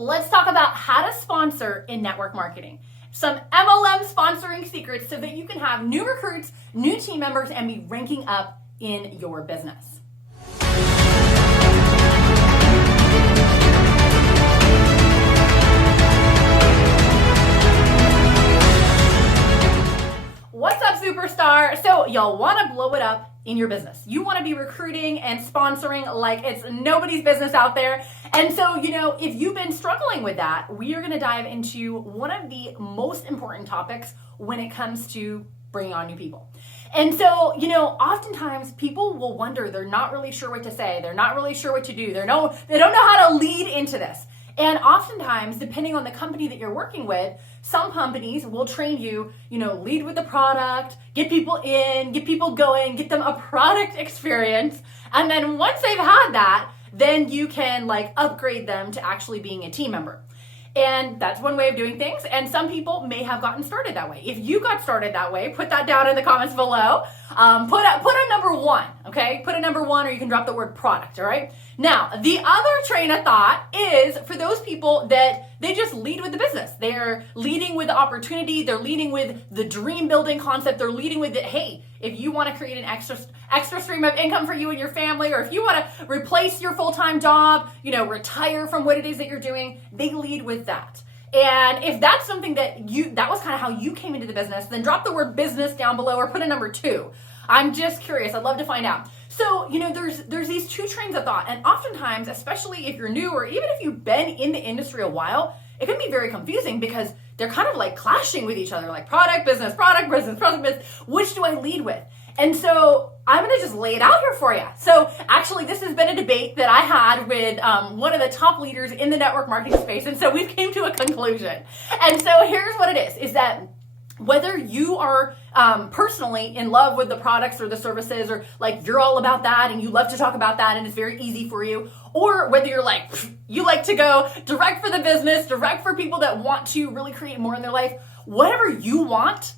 let's talk about how to sponsor in network marketing. Some MLM sponsoring secrets so that you can have new recruits, new team members, and be ranking up in your business. What's up, superstar? So y'all want to blow it up in your business. You want to be recruiting and sponsoring like it's nobody's business out there. And so, if you've been struggling with that, we are going to dive into one of the most important topics when it comes to bringing on new people. And so, oftentimes people will wonder, they're not really sure what to say. They're not really sure what to do. They don't know how to lead into this. And oftentimes, depending on the company that you're working with, some companies will train you, lead with the product, get people in, get people going, get them a product experience. And then once they've had that, then you can upgrade them to actually being a team member. And that's one way of doing things. And some people may have gotten started that way. If you got started that way, put that down in the comments below. Put a number one, okay? Put a number one, or you can drop the word product, all right? Now, the other train of thought is for those people that they just lead with the business. They're leading with the opportunity. They're leading with the dream building concept. They're leading with it. Hey, if you want to create an extra stream of income for you and your family, or if you want to replace your full-time job, retire from what it is that you're doing, they lead with that. And if that's something that was kind of how you came into the business, then drop the word business down below or put a number 2. I'm just curious. I'd love to find out. So, there's these two trains of thought. And oftentimes, especially if you're new or even if you've been in the industry a while, it can be very confusing because they're kind of clashing with each other, like product, business, product, business, product, business. Which do I lead with? And so I'm going to just lay it out here for you. So actually, this has been a debate that I had with one of the top leaders in the network marketing space. And so we've came to a conclusion. And so here's what it is that whether you are personally in love with the products or the services, or you're all about that and you love to talk about that and it's very easy for you, or whether you're you like to go direct for the business, direct for people that want to really create more in their life, whatever you want,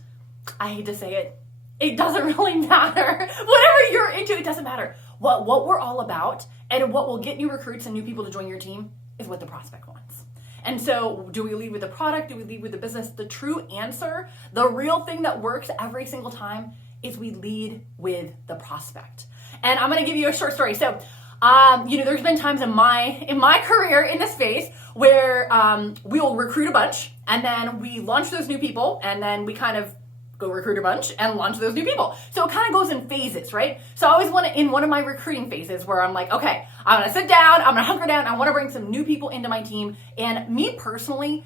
I hate to say it doesn't really matter. Whatever you're into, it doesn't matter. What we're all about and what will get new recruits and new people to join your team is what the prospect wants. And so do we lead with the product? Do we lead with the business? The true answer, the real thing that works every single time, is we lead with the prospect. And I'm going to give you a short story. So, there's been times in my career in this space where we'll recruit a bunch and then we launch those new people and then we kind of go recruit a bunch and launch those new people. So it kind of goes in phases, right? So I always want to, in one of my recruiting phases where I'm like, okay, I'm going to sit down, I'm going to hunker down, I want to bring some new people into my team. And me personally,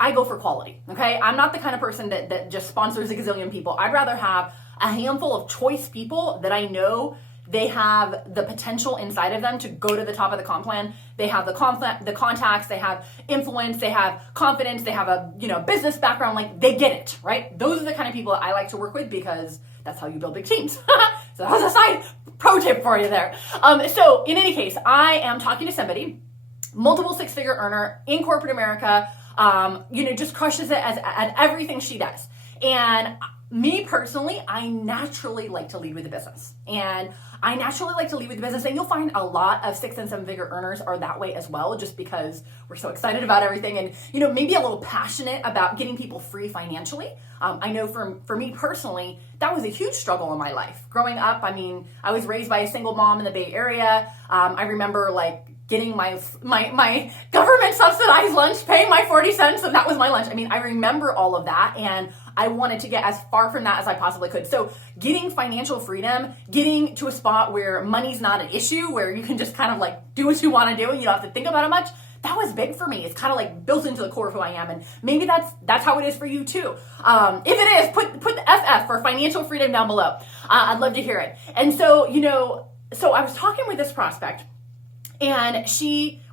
I go for quality, okay? I'm not the kind of person that just sponsors a gazillion people. I'd rather have a handful of choice people that I know they have the potential inside of them to go to the top of the comp plan. They have the contacts, they have influence, they have confidence, they have a business background, they get it, right? Those are the kind of people that I like to work with because that's how you build big teams. So that was a side pro tip for you there. So in any case, I am talking to somebody, multiple six-figure earner in corporate America, just crushes it at everything she does. And me personally, I naturally like to lead with the business. And you'll find a lot of 6 and 7 figure earners are that way as well, just because we're so excited about everything and, maybe a little passionate about getting people free financially. I know for me personally, that was a huge struggle in my life. Growing up, I was raised by a single mom in the Bay Area. I remember getting my government subsidized lunch, paying my 40 cents, and that was my lunch. I remember all of that, and I wanted to get as far from that as I possibly could. So getting financial freedom, getting to a spot where money's not an issue, where you can just kind of do what you want to do and you don't have to think about it much, that was big for me. It's kind of built into the core of who I am, and maybe that's how it is for you too. If it is, put the FF for financial freedom down below. I'd love to hear it. And so, so I was talking with this prospect, and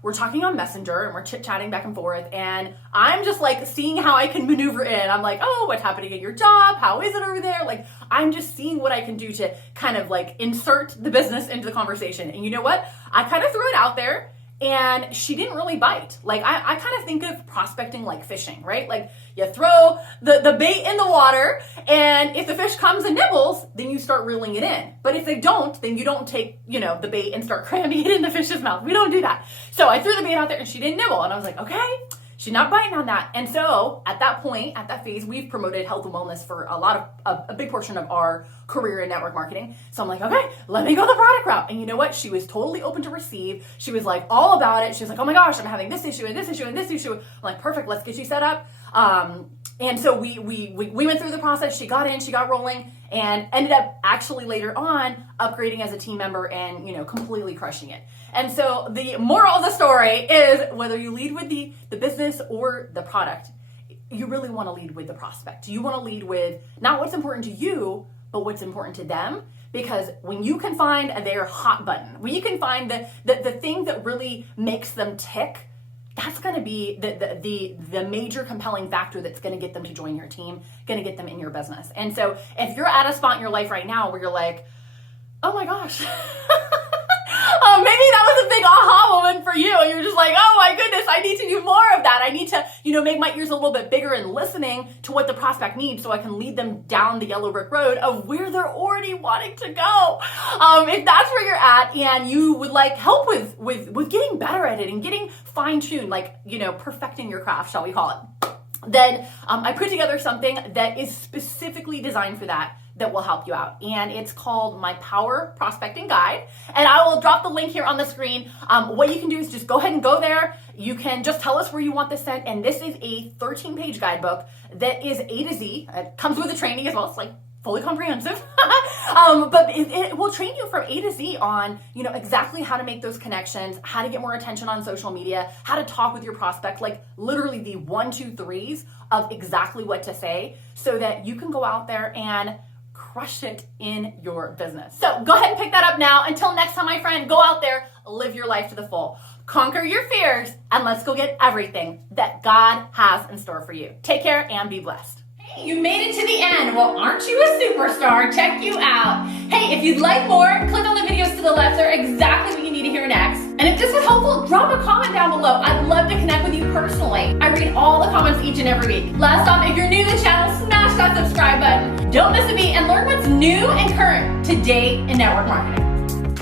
we're talking on Messenger and we're chit-chatting back and forth, and I'm just seeing how I can maneuver in. I'm like, oh, what's happening at your job? How is it over there? I'm just seeing what I can do to kind of insert the business into the conversation. And you know what? I kind of threw it out there, and she didn't really bite. Like I kind of think of prospecting like fishing, right? Like you throw the bait in the water, and if the fish comes and nibbles, then you start reeling it in. But if they don't, then you don't take, the bait and start cramming it in the fish's mouth. We don't do that. So I threw the bait out there and she didn't nibble. And I was like, okay, she's not biting on that. And so at that point, at that phase, we've promoted health and wellness for a big portion of our career in network marketing. So I'm like, okay, let me go the product route. And you know what? She was totally open to receive. She was like all about it. She was like, oh my gosh, I'm having this issue and this issue and this issue. I'm like, perfect, let's get you set up. And so we went through the process. She got in, she got rolling, and ended up actually later on upgrading as a team member and, completely crushing it. And so the moral of the story is whether you lead with the business or the product, you really want to lead with the prospect. You want to lead with not what's important to you, but what's important to them. Because when you can find their hot button, when you can find the thing that really makes them tick, that's going to be the major compelling factor that's going to get them to join your team, going to get them in your business. And so if you're at a spot in your life right now where you're like, oh my gosh, maybe that was a big aha moment for you. And you're just like, oh my goodness, I need to do more of that. I need to, make my ears a little bit bigger and listening to what the prospect needs so I can lead them down the yellow brick road of where they're already wanting to go. If that's where you're at and you would like help with getting better at it and getting fine-tuned, like, perfecting your craft, shall we call it, then I put together something that is specifically designed for that will help you out. And it's called my Power Prospecting Guide. And I will drop the link here on the screen. What you can do is just go ahead and go there. You can just tell us where you want this sent. And this is a 13-page guidebook that is A to Z. It comes with a training as well. It's like fully comprehensive. But it will train you from A to Z on, exactly how to make those connections, how to get more attention on social media, how to talk with your prospect, like literally the 1, 2, 3s of exactly what to say so that you can go out there and crush it in your business. So go ahead and pick that up now. Until next time, my friend, go out there, live your life to the full. Conquer your fears, and let's go get everything that God has in store for you. Take care and be blessed. Hey, you made it to the end. Well, aren't you a superstar? Check you out. Hey, if you'd like more, click on the videos to the left. They're exactly what you need to hear next. And if this was helpful, drop a comment down below. I'd love to connect with you personally. I read all the comments each and every week. Last off, if you're new to the channel, smash that subscribe button. Don't miss a beat and learn what's new and current today in network marketing.